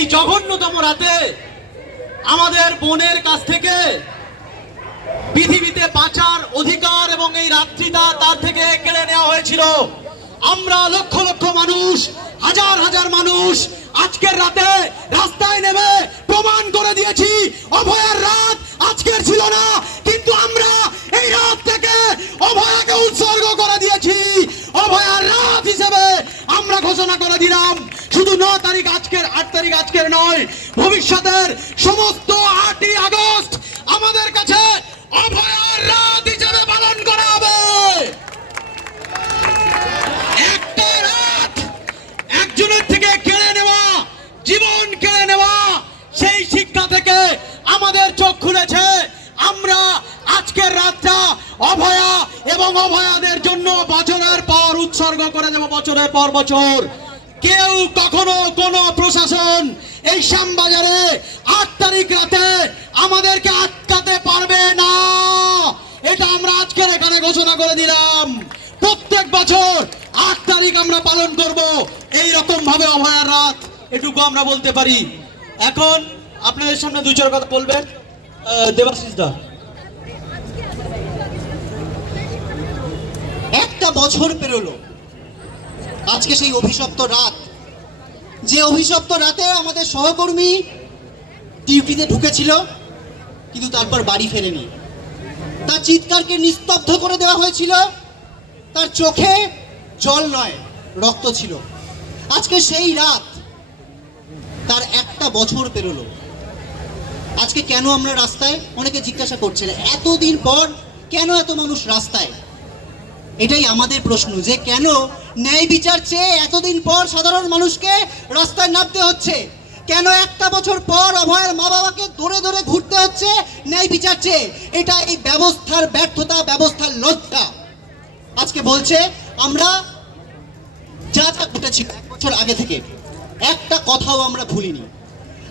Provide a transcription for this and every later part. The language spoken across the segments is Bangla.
এই জঘন্যতম রাতে আমাদের বোনের কাছ থেকে পৃথিবীতে বাঁচার অধিকার এবং এই রাত্রিটা তার থেকে কেড়ে নেওয়া হয়েছিল। আমরা লক্ষ লক্ষ মানুষ, হাজার হাজার মানুষ আজকের রাতে রাস্তায় নেমে প্রমাণ করে দিয়েছি, অভয়ার রাত আজকের ছিল না, কিন্তু আমরা এই রাত থেকে অভয়াকে উৎসর্গ করে দিয়েছি। অভয়ার রাত হিসেবে আমরা ঘোষণা করে দিলাম শুধু ন তারিখ আজকের, আট তারিখ আজকের নয়, ভবিষ্যতের সমস্ত আটই আগস্ট আমাদের কাছে রাত হিসেবে পালন করা হবে। একটা রাত একজনের থেকে কেড়ে নেওয়া, জীবন কেড়ে নেওয়া, সেই শিক্ষা থেকে আমাদের চোখ খুলেছে। আমরা আজকের রাতটা অভয়া এবং অভয়াদের জন্য বছরের পর উৎসর্গ করে দেব বছরের পর বছর। কেউ কখনো কোনো প্রশাসন এই শ্যামবাজারে আট তারিখ রাতে আমাদেরকে আটকাতে পারবে না। এটা আমরা আজকের এখানে ঘোষণা করে দিলাম। প্রত্যেক বছর আট তারিখ আমরা পালন করব। এই রকম ভাবে অভয়ার রাত, এটুকু আমরা বলতে পারি। এখন আপনাদের সামনে দুই চার কথা বলবেন। দেবাশিস দা। একটা বছর পেরোলো। আজকে সেই অভিশপ্ত রাত। যে অভিশপ্ত রাতে আমাদের সহকর্মী ডিউটিতে ঢুকেছিল, কিন্তু তারপর বাড়ি ফেরেনি। তার চিৎকারকে নিস্তব্ধ করে দেওয়া হয়েছিল, তার চোখে জল নয়, রক্ত ছিল। আজকে সেই রাত তার একটা বছর পেরোলো। আজকে কেন আমরা রাস্তায়, অনেকে জিজ্ঞাসা করছেন, এতদিন পর কেন এত মানুষ রাস্তায়? এটাই আমাদের প্রশ্ন, যে কেন ন্যায় বিচার চেয়ে এতদিন পর সাধারণ মানুষকে রাস্তায় নামতে হচ্ছে। কেন একটা বছর পর অভয়ের মা বাবাকে ধরে ধরে ঘুরতে হচ্ছে ন্যায় বিচার চেয়ে? এটা এই ব্যবস্থার ব্যর্থতা, ব্যবস্থার লজ্জা। আজকে বলছে, আমরা যা যা ঘটেছিল এক বছর আগে থেকে, একটা কথাও আমরা ভুলিনি।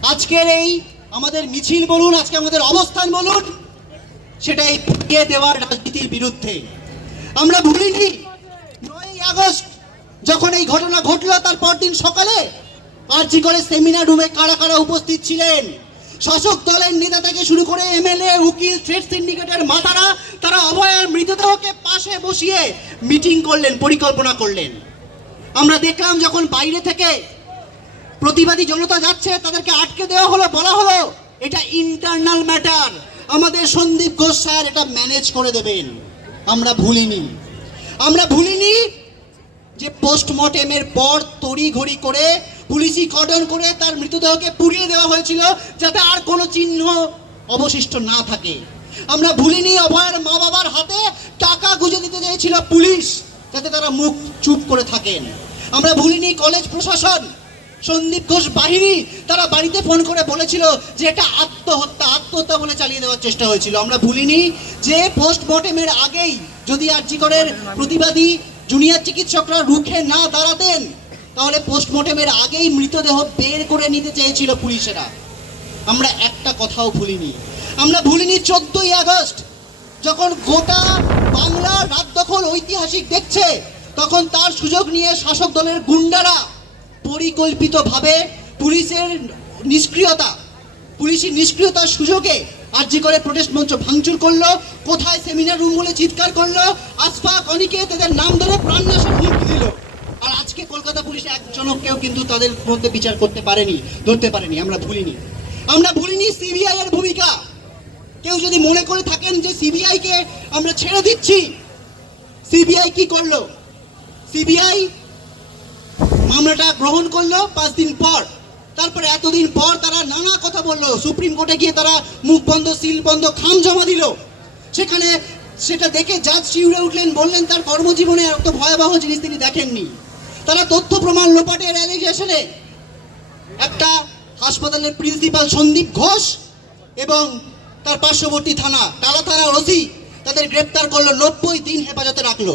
আজকের এই আমাদের মিছিল বলুন, আজকে আমাদের অবস্থান বলুন সেটাই ফিরিয়ে দেওয়ার রাজনীতির বিরুদ্ধে। আমরা ভুলিনি। নয় আগস্ট যখন এই ঘটনা ঘটলো তার পরদিন সকালে আরজি করে সেমিনার রুমে কারা কারা উপস্থিত ছিলেন? শাসক দলের নেতা থেকে শুরু করে এমএলএ উকিল ট্রেড সিন্ডিকেটের মাতারা, তারা অভয়ের মৃতদেহকে পাশে বসিয়ে মিটিং করলেন, পরিকল্পনা করলেন। আমরা দেখলাম যখন বাইরে থেকে প্রতিবাদী জনতা যাচ্ছে, তাদেরকে আটকে দেওয়া হলো, বলা হলো, এটা ইন্টারনাল ম্যাটার আমাদের সন্দীপ ঘোষ স্যার এটা ম্যানেজ করে দেবেন। আমরা ভুলিনি। আমরা ভুলিনি যে পোস্টমর্টেমের পর তড়ি ঘড়ি করে পুলিশি কর্ডন করে তার মৃতদেহকে পুড়িয়ে দেওয়া হয়েছিল যাতে আর কোনো চিহ্ন অবশিষ্ট না থাকে। আমরা ভুলিনি অভয়ের মা বাবার হাতে টাকা গুঁজে দিতে চেয়েছিল পুলিশ যাতে তারা মুখ চুপ করে থাকেন। আমরা ভুলিনি কলেজ প্রশাসন, সন্দীপ ঘোষ বাহিনী, তারা বাড়িতে ফোন করে বলেছিল যে এটা আত্মহত্যা আত্মহত্যা বলে চালিয়ে দেওয়ার চেষ্টা হয়েছিল। আমরা ভুলিনি যে পোস্টমর্টেমের আগেই যদি আর্জিকরের প্রতিবাদী জুনিয়র চিকিৎসকরা রুখে না দাঁড়াতেন, তাহলে পোস্টমর্টেমের আগেই মৃতদেহ বের করে নিতে চেয়েছিল পুলিশেরা। আমরা একটা কথাও ভুলিনি। আমরা ভুলিনি চোদ্দই আগস্ট, যখন গোটা বাংলার রাত দখল ঐতিহাসিক দেখছে, তখন তার সুযোগ নিয়ে শাসক দলের গুন্ডারা পরিকল্পিতভাবে পুলিশের নিষ্ক্রিয়তা, পুলিশের নিষ্ক্রিয়তার সুযোগে আর্জি করে প্রোটেস্ট মঞ্চ ভাঙচুর করল, কোথায় সেমিনার রুম বলে চিৎকার করল আসফাক অনিকে তাদের নাম ধরে প্রাণনাশের হুমকি দিল। আর আজকে কলকাতা পুলিশ একজনকেও কিন্তু তাদের মধ্যে বিচার করতে পারেনি, ধরতে পারেনি, আমরা ভুলিনি। আমরা ভুলিনি সিবিআই এর ভূমিকা। কেউ যদি মনে করে থাকেন যে সিবিআই কে আমরা ছেড়ে দিচ্ছি, সিবিআই কি করল? সিবিআই মামলাটা গ্রহণ করল পাঁচ দিন পর। তারপরে এতদিন পর তারা নানা কথা বলল। সুপ্রিম কোর্টে গিয়ে তারা মুখ বন্ধ, সিল বন্ধ, খাম জমা দিল। সেখানে সেটা দেখে জাজ শিউরে উঠলেন, বললেন, তার কর্মজীবনে এত ভয়াবহ জিনিস তিনি দেখেননি। তারা তথ্য প্রমাণ লোপাটের অ্যালিগেশনে একটা হাসপাতালের প্রিন্সিপাল সন্দীপ ঘোষ এবং তার পার্শ্ববর্তী থানা টালা থানা ওসি, তাদের গ্রেপ্তার করল, নব্বই দিন হেফাজতে রাখল।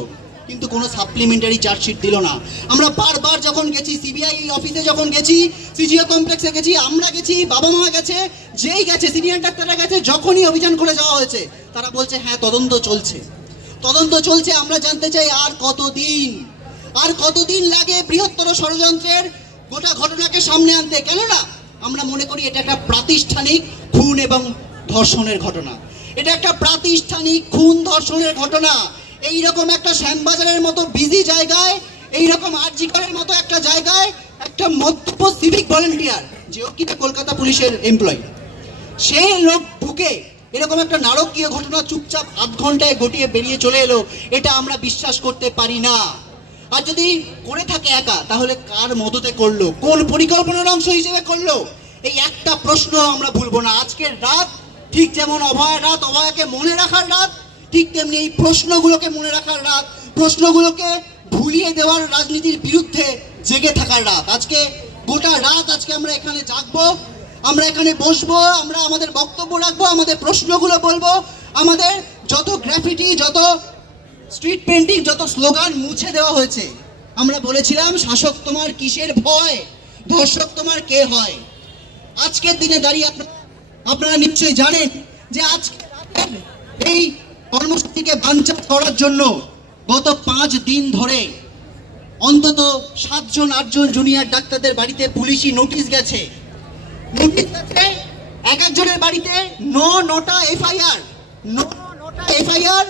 কিন্তু কোনো সাপ্লিমেন্টারি চার্জশিট দিল না। আমরা বারবার যখন গেছি সিবিআই অফিসে যখন গেছি সিজিও কমপ্লেক্সে গেছি, আমরা গেছি, বাবা মা গেছে, যেই গেছে সিনিয়র ডাক্তাররা গেছে, যখনই অভিযান করে যাওয়া হয়েছে, তারা বলছে হ্যাঁ তদন্ত চলছে। তদন্ত চলছে, আমরা জানতে চাই আর কতদিন? আর কতদিন লাগে বৃহত্তর ষড়যন্ত্রের গোটা ঘটনাকে সামনে আনতে? কেননা, আমরা মনে করি এটা একটা প্রাতিষ্ঠানিক খুন এবং ধর্ষণের ঘটনা। এটা একটা প্রাতিষ্ঠানিক খুন ধর্ষণের ঘটনা। এই রকম একটা শ্যামবাজারের মতো বিজি জায়গায় এই রকম আরজিকরের মতো একটা জায়গায় একটা মধ্য সিভিক ভলেন্টিয়ার যেও কিন্তু কলকাতা পুলিশের এমপ্লয়ি সে লোক ঢুকে এরকম একটা নারকীয় ঘটনা চুপচাপ আধ ঘন্টায় গটিয়ে বেরিয়ে চলে এলো, এটা আমরা বিশ্বাস করতে পারি না। আর যদি করে থাকে একা, তাহলে কার মদতে করল? কোন পরিকল্পনার অংশ হিসেবে করল? এই একটা প্রশ্ন আমরা ভুলবো না। আজকের রাত ঠিক যেমন অভয় রাত, অভয়াকে মনে রাখার রাত ঠিক তেমনি এই প্রশ্নগুলোকে মনে রাখার রাত, প্রশ্নগুলোকে ভুলিয়ে দেওয়ার রাজনীতির বিরুদ্ধে জেগে থাকার রাত। আজকে গোটা রাত আজকে আমরা এখানে জাগবো, আমরা এখানে বসবো, আমরা আমাদের বক্তব্য রাখব, আমাদের প্রশ্নগুলো বলব, আমাদের যত গ্রাফিটি, যত স্ট্রিট পেন্টিং, যত স্লোগান মুছে দেওয়া হয়েছে, আমরা বলেছিলাম, শাসক তোমার কিসের ভয়? ধর্ষক তোমার কে হয়? আজকের দিনে দাঁড়িয়ে আপনারা আপনারা নিশ্চয়ই জানেন যে আজকে এই কর্মসূচিকে বাঞ্চাল করার জন্য গত পাঁচ দিন ধরে অন্তত সাতজন, আটজন জুনিয়র ডাক্তারদের বাড়িতে পুলিশি নোটিশ গেছে। নোটিশ গেছে, এক একজনের বাড়িতে ন নটা এফআইআর, ন নটা এফআইআর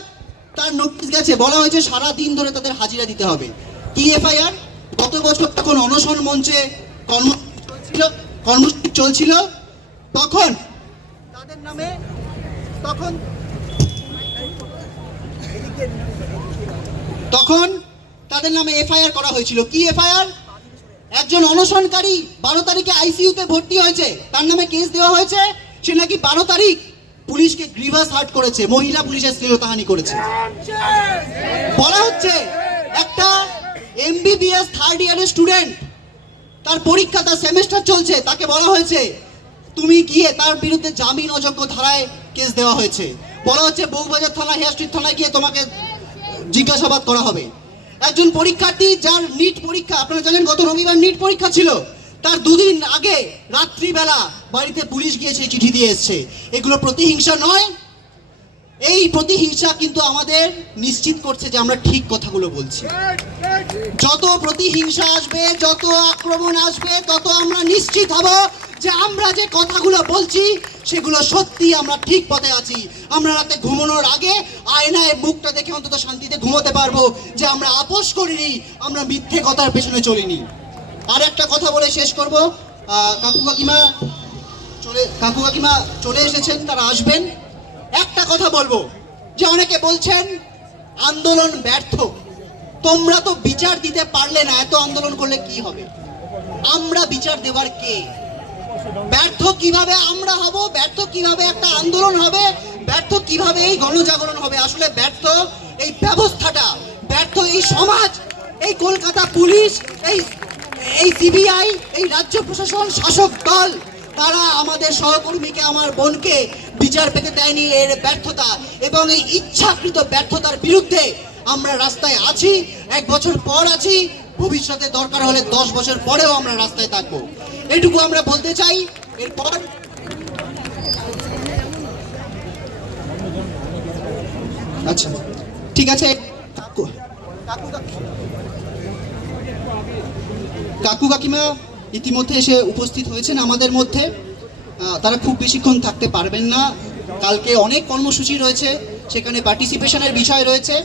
তার নোটিশ গেছে। বলা হয়েছে সারা দিন ধরে তাদের হাজিরা দিতে হবে। কি এফআইআর? গত বছর তখন অনশন মঞ্চে কর্ম চলছিল, কর্মসূচি চলছিল, তখন তাদের নামে, তখন তখন তাদের নামে এফআইআর করা হয়েছিল। কি এফআইআর? একজন অনশনকারী বারো তারিখে আইসিইউতে ভর্তি হয়েছে। তার নামে কেস দেওয়া হয়েছে। সে নাকি বারো তারিখ পুলিশকে গ্রিভাস হার্ট করেছে, মহিলা পুলিশের শ্লীলতাহানি করেছে। বলা হচ্ছে একটা এমবিবিএস থার্ড ইয়ারের স্টুডেন্ট তার পরীক্ষা তার সেমেস্টার চলছে। তাকে বলা হয়েছে, তুমি গিয়ে তার বিরুদ্ধে জামিন অযোগ্য ধারায় কেস দেওয়া হয়েছে। বলা হচ্ছে বউবাজার থানা হেয়ার স্ট্রিট থানায় গিয়ে তোমাকে জিজ্ঞাসাবাদ করা হবে। একজন পরীক্ষার্থী যার নিট পরীক্ষা, আপনারা জানেন গত রবিবার নিট পরীক্ষা ছিল, তার দুদিন আগে রাত্রিবেলা বাড়িতে পুলিশ গিয়ে সেই চিঠি দিয়ে এসছে। এগুলো প্রতিহিংসা নয়, এই প্রতিহিংসা কিন্তু আমাদের নিশ্চিত করছে যে আমরা ঠিক কথাগুলো বলছি। যত প্রতিহিংসা আসবে, যত আক্রমণ আসবে, তত আমরা নিশ্চিত হব যে আমরা যে কথাগুলো বলছি সেগুলো সত্যি আমরা ঠিক পথে আছি। আমরা রাতে ঘুমানোর আগে আয়নায় মুখটা দেখে অন্তত শান্তিতে ঘুমোতে পারব যে আমরা আপোষ করিনি, আমরা মিথ্যে কথার পেছনে চলিনি। আর একটা কথা বলে শেষ করব। কাকু কাকিমা চলে, কাকু কাকিমা চলে এসেছেন, তারা আসবেন। একটা কথা বলব, যে অনেকে বলছেন, আন্দোলন ব্যর্থ। তোমরা তো বিচার দিতে পারলে না, এত আন্দোলন করলে কি হবে? আমরা বিচার দেওয়ার কে? ব্যর্থ কীভাবে আমরা হব? ব্যর্থ কীভাবে একটা আন্দোলন হবে? ব্যর্থ কীভাবে এই গণজাগরণ হবে? আসলে ব্যর্থ এই ব্যবস্থাটা, ব্যর্থ এই সমাজ, এই কলকাতা পুলিশ, এই এই সিবিআই, এই রাজ্য প্রশাসন, শাসক দল, তারা আমাদের সহকর্মীকে, আমার বোনকে বিচার পেতে দেয়নি এর ব্যর্থতা এবং এই ইচ্ছাকৃত ব্যর্থতার বিরুদ্ধে আমরা রাস্তায় আছি, এক বছর পর আছি, ভবিষ্যতে দরকার হলে দশ বছর পরেও আমরা রাস্তায় থাকব। এটুকু আমরা বলতে চাই, এরপর আচ্ছা ঠিক আছে, কাকু কাকু কাকি- কাকু কাকিমা ইতিমধ্যে এসে উপস্থিত হয়েছেন আমাদের মধ্যে। তারা খুব বেশিক্ষণ থাকতে পারবেন না। কালকে অনেক কর্মসূচি রয়েছে, সেখানে পার্টিসিপেশনের বিষয় রয়েছে।